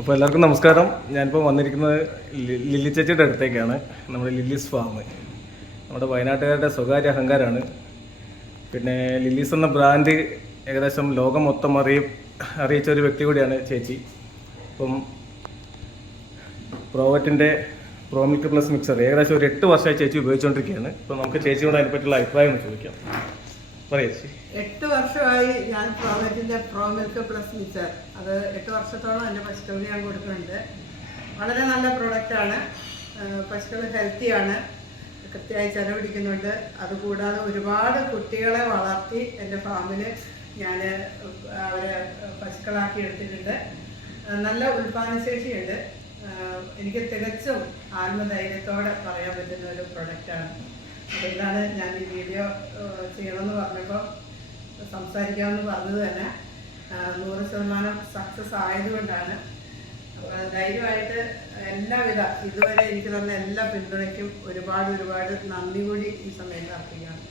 അപ്പോൾ എല്ലാവർക്കും നമസ്കാരം. ഞാനിപ്പോൾ വന്നിരിക്കുന്നത് ലില്ലി ചേച്ചിയുടെ അടുത്തേക്കാണ്. നമ്മുടെ ലില്ലീസ് ഫാം നമ്മുടെ വയനാട്ടുകാരുടെ സ്വകാര്യ അഹങ്കാരമാണ്. പിന്നെ ലില്ലീസ് എന്ന ബ്രാൻഡ് ഏകദേശം ലോകം മൊത്തം അറിയിച്ച ഒരു വ്യക്തി കൂടിയാണ് ചേച്ചി. അപ്പം പ്രോവറ്റിൻ്റെ പ്രോമിൽക്ക് പ്ലസ് മിക്സർ ഏകദേശം ഒരു 8 വർഷമായി ചേച്ചി ഉപയോഗിച്ചുകൊണ്ടിരിക്കുകയാണ്. അപ്പോൾ നമുക്ക് ചേച്ചിയോട് അതിനെപ്പറ്റിയുള്ള അഭിപ്രായം ചോദിക്കാം. പറയാ ചേച്ചി. 8 വർഷമായി ഞാൻ പ്രോവറ്റിൻ്റെ പ്രോമിൽക്ക് പ്ലസ് മിക്സർ അത് 8 വർഷത്തോളം എൻ്റെ പശുക്കൾക്ക് ഞാൻ കൊടുക്കുന്നുണ്ട്. വളരെ നല്ല പ്രോഡക്റ്റാണ്. പശുക്കൾ ഹെൽത്തിയാണ്, കൃത്യമായി ചെലവഴിക്കുന്നുണ്ട്. അതുകൂടാതെ ഒരുപാട് കുട്ടികളെ വളർത്തി എൻ്റെ ഫാമിൽ ഞാൻ അവരെ പശുക്കളാക്കി എടുത്തിട്ടുണ്ട്. നല്ല ഉൽപ്പാദനശേഷിയുണ്ട്. എനിക്ക് തികച്ചും ആത്മധൈര്യത്തോടെ പറയാൻ പറ്റുന്ന ഒരു പ്രൊഡക്റ്റാണ്. അതുകൊണ്ടാണ് ഞാൻ ഈ വീഡിയോ ചെയ്യണമെന്ന് പറഞ്ഞപ്പോൾ സംസാരിക്കാമെന്ന് പറഞ്ഞത് തന്നെ 100% സക്സസ് ആയതുകൊണ്ടാണ്. ധൈര്യമായിട്ട് എല്ലാവിധ ഇതുവരെ എനിക്ക് തന്ന എല്ലാ പിന്തുണയ്ക്കും ഒരുപാട് നന്ദി കൂടി ഈ സമയത്ത് അർപ്പിക്കുകയാണ്.